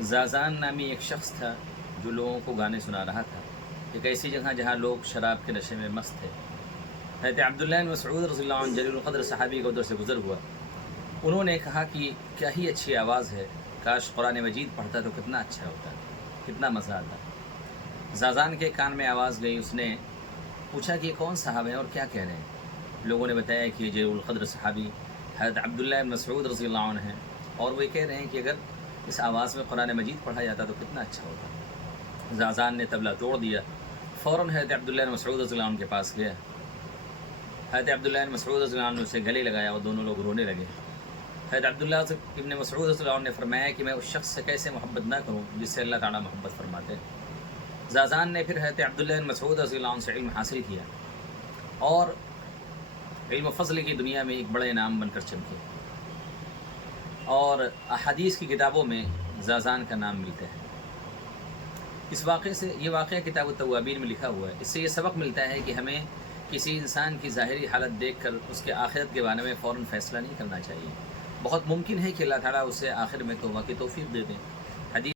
زازان نامی ایک شخص تھا جو لوگوں کو گانے سنا رہا تھا، ایک ایسی جگہ جہاں لوگ شراب کے نشے میں مست تھے۔ حضرت عبداللہ بن مسعود رضی اللہ عنہ جلیل القدر صحابی کا ادھر سے گزر ہوا۔ انہوں نے کہا کہ کیا ہی اچھی آواز ہے، کاش قرآن مجید پڑھتا تو کتنا اچھا ہوتا، کتنا مزہ آتا۔ زازان کے کان میں آواز گئی، اس نے پوچھا کہ یہ کون صاحب ہیں اور کیا کہہ رہے ہیں؟ لوگوں نے بتایا کہ یہ جلیل القدر صحابی حضرت عبداللہ بن مسعود رضی اللہ عنہ ہیں، اور وہ کہہ رہے ہیں کہ اگر اس آواز میں قرآن مجید پڑھا جاتا تو کتنا اچھا ہوتا۔ زازان نے طبلہ توڑ دیا، فوراً حضرت عبداللہ بن مسعود رضی اللہ عنہ کے پاس گیا۔ حضرت عبداللہ بن مسعود رضی اللہ عنہ سے گلے لگایا اور دونوں لوگ رونے لگے۔ حضرت عبداللہ ابن مسعود رضی اللہ عنہ نے فرمایا کہ میں اس شخص سے کیسے محبت نہ کروں جس سے اللہ تعالیٰ محبت فرماتے ہیں۔ زازان نے پھر حضرت عبداللہ بن مسعود رضی اللہ عنہ سے علم حاصل کیا اور علم و فضل کی دنیا میں ایک بڑے نام بن کر چمکے، اور احادیث کی کتابوں میں زازان کا نام ملتا ہے۔ اس واقعے سے، یہ واقعہ کتاب التوابین میں لکھا ہوا ہے، اس سے یہ سبق ملتا ہے کہ ہمیں کسی انسان کی ظاہری حالت دیکھ کر اس کے آخرت کے بارے میں فوراً فیصلہ نہیں کرنا چاہیے۔ بہت ممکن ہے کہ اللہ تعالیٰ اسے آخر میں توبہ کی توفیق دے دیں۔